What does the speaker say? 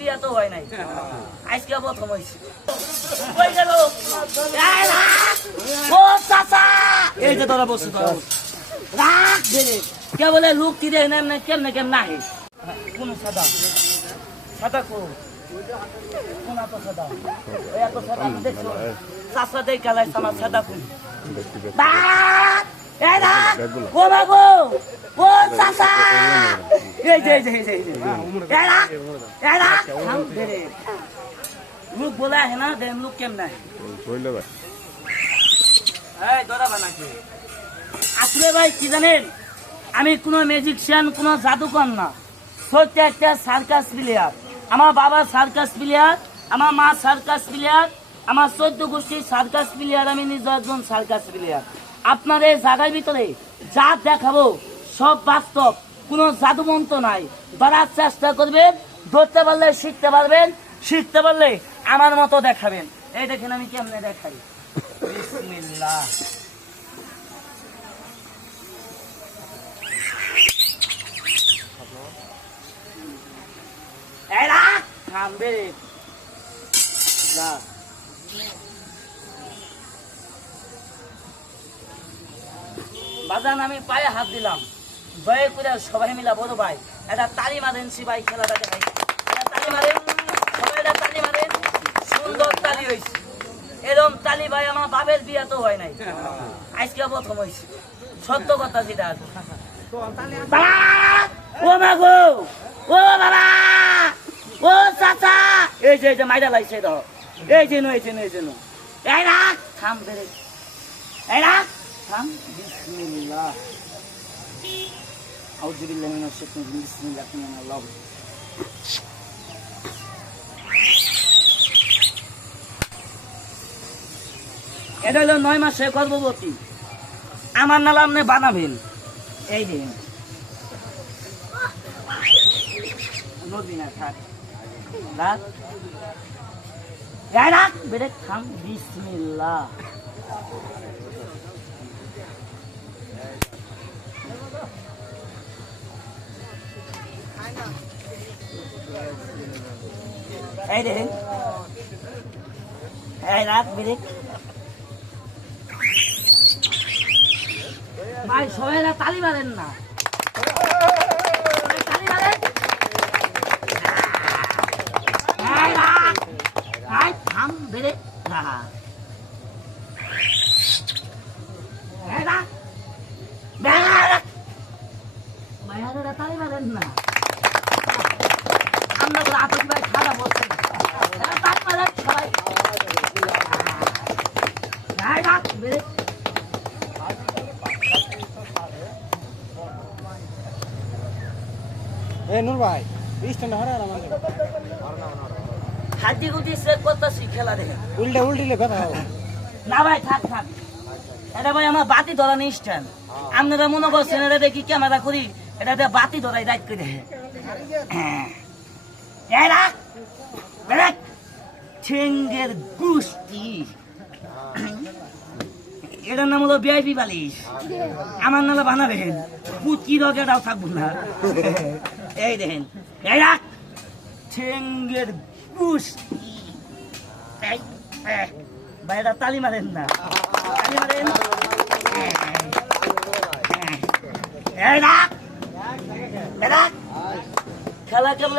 বিয়া তো হয় নাই। আজকে প্রথম হয়েছে। কই গেল। এই রাখ! ও চাচা! এই যে তোরা বসে তোরা রাখ ধরে কে বলে লোক তীরে এমনি কেমনে কেমন নাহে কোন সাদা? সাদা কো? কোন এত সাদা? ওই এত সাদা দেখছ? চাচা আমার সাদা কোন! ও বাবু! ও চাচা! এই যে, এই যে, এই যে, এই যে। এই রাখ! এই রাখ! থাম ধরে। লোক বলে আহে না দেন লোক কেমন আহে এই দৌড়াবা নাকি আসলে ভাই কি জানেন আমি কোনো ম্যাজিকশিয়ান কোনো জাদুকর না সত্য একটা সার্কাস প্লেয়ার আমার বাবা সার্কাস প্লেয়ার আমার মা সার্কাস প্লেয়ার আমার চোদ্দ গোষ্ঠীর সার্কাস প্লেয়ার আমি নিজ একজন সার্কাস প্লেয়ার আপনার এই জায়গার ভিতরে যা দেখাবো, সব বাস্তব, কোনো জাদুমন্ত নাই। ধরার চেষ্টা করবেন, ধরতে পারলে শিখতে পারবেন, শিখতে পারলে আমার মতো দেখাবেন। এই দেখেন আমি কেমনে দেখাই। বিসমিল্লাহ। থামবে। রে। বাজান আমি পায়ে হাত দিলাম। দয়া করে সবাই মিলা বড় ভাই, এটা তালি মারেন সিপাই খেলাটাকে ভাই। তালি মারেন, সবাই এটা তালি মারেন, সুন্দর তালি হয়েছে এরকম তালি ভাই আমার বাপের বিয়া তো হয় নাই। আজকে প্রথম হয়েছে সত্য কথা যেটা আছে। ও মা গো ও এই যে এই যে, মাইরা এই যে এই যে এই যে থাম এই রাখ থাম বিসমিল্লাহ আউযু বিল্লাহি মিনাশ শাইতানির রাজিম বিসমিল্লাহির রহমানির রহিম এটা হলো নয় মাসে গর্ভবতী। আমার নালা আপনি বানাবেন। এই দিন। নদী না থাক রাখ রাখ বেড়ে থাম বিসমিল্লাহ। এই দেখেন এই রাখ ব্রেক ভাই, সবাই না তালি মারেন না। তালি মারেন। থাম, বেড়ে। রাখ। নূর ভাই স্ট্যান্ড হরে আর আমাকে হাড্ডি গুটি সেট করতেছি খেলা দেখে। উল্টে উল্টিলে কথা না ভাই থাক থাক। এটা ভাই আমার বাতি ধরা নিষ্ঠান আপনারা মনে করছেন এটা দেখি ক্যামেরা করি এটা দিয়ে বাতি ধরাই দায়িত্ব করে এই রাখ, ঠেঙ্গের গুষ্টি এটার নাম হলো বিআইপি বালিশ। আমার নালে বানাবেন পুচি রকেটাও থাকব না। এই দেখেন। এই ঠেঙ্গের এই, তালি মারেন না। তালি মারেন। খেলা কেমন